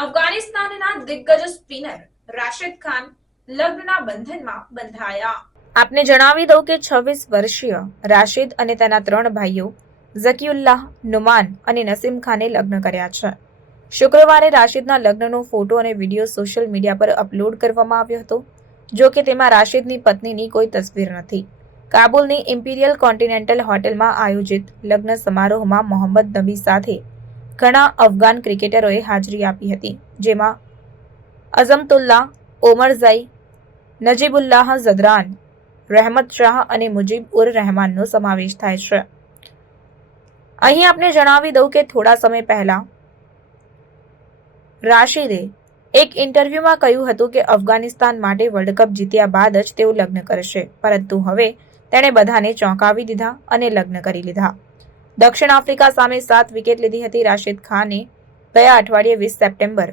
અફઘાનિસ્તાનના દિગ્ગજ સ્પિનર રાશિદ ખાન લગ્નના બંધનમાં બંધાયા. આપને જણાવી દઉં કે છવ્વીસ વર્ષીય રાશિદ અને તેના ત્રણ ભાઈઓ ઝકીઉલ્લાહ, નુમાન અને નસીમ ખાને લગ્ન કર્યા છે. શુક્રવારે રાશિદના લગ્નનો ફોટો અને વીડિયો સોશિયલ મીડિયા પર અપલોડ કરવામાં આવ્યો હતો, જો કે તેમાં રાશિદની પત્નીની કોઈ તસવીર નથી. કાબુલની ઇમ્પિરિયલ કોન્ટિનેન્ટલ હોટેલમાં આયોજિત લગ્ન સમારોહમાં મોહમ્મદ નબી સાથે ઘણા અફઘાન ક્રિકેટરોએ હાજરી આપી હતી, જેમાં અઝમતુલ્લાહ ઓમરઝાઈ નજીબુલ્લાહ ઝદરાન, રહેમત શાહ અને મુજીબ ઉર રહેમાનનો સમાવેશ થાય છે. અહીં આપને જણાવી દઉં કે થોડા સમય પહેલા રાશિદે એક ઇન્ટરવ્યુમાં કહ્યું હતું કે અફઘાનિસ્તાન માટે વર્લ્ડ કપ જીત્યા બાદ જ તેઓ લગ્ન કરશે, પરંતુ હવે તેણે બધાને ચોંકાવી દીધા અને લગ્ન કરી લીધા. દક્ષિણ આફ્રિકા સામે સાત વિકેટ લીધી હતી રાશિદ ખાને ગયા અઠવાડિયે વીસ સપ્ટેમ્બર.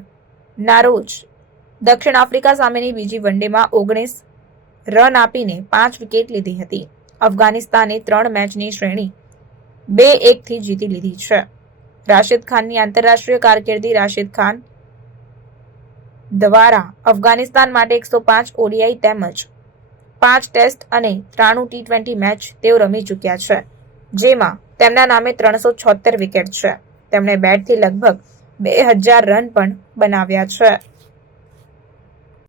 ના રોજ દક્ષિણ આફ્રિકા સામેની બીજી વનડેમાં ઓગણીસ રન આપીને પાંચ વિકેટ લીધી હતી. અફઘાનિસ્તાને ત્રણ મેચની શ્રેણી બે એકથી જીતી લીધી છે. રાશિદ ખાનની આંતરરાષ્ટ્રીય કારકિર્દી રાશિદ ખાન દ્વારા અફઘાનિસ્તાન માટે એકસો પાંચ ઓડીઆઈ તેમજ પાંચ ટેસ્ટ અને ત્રાણું ટી ટ્વેન્ટી મેચ તેઓ રમી ચૂક્યા છે. જેમાં તેમના નામે ત્રણસો છોતેર વિકેટ છે. તેમણે બેટથી લગભગ બે હજાર રન પણ બનાવ્યા છે.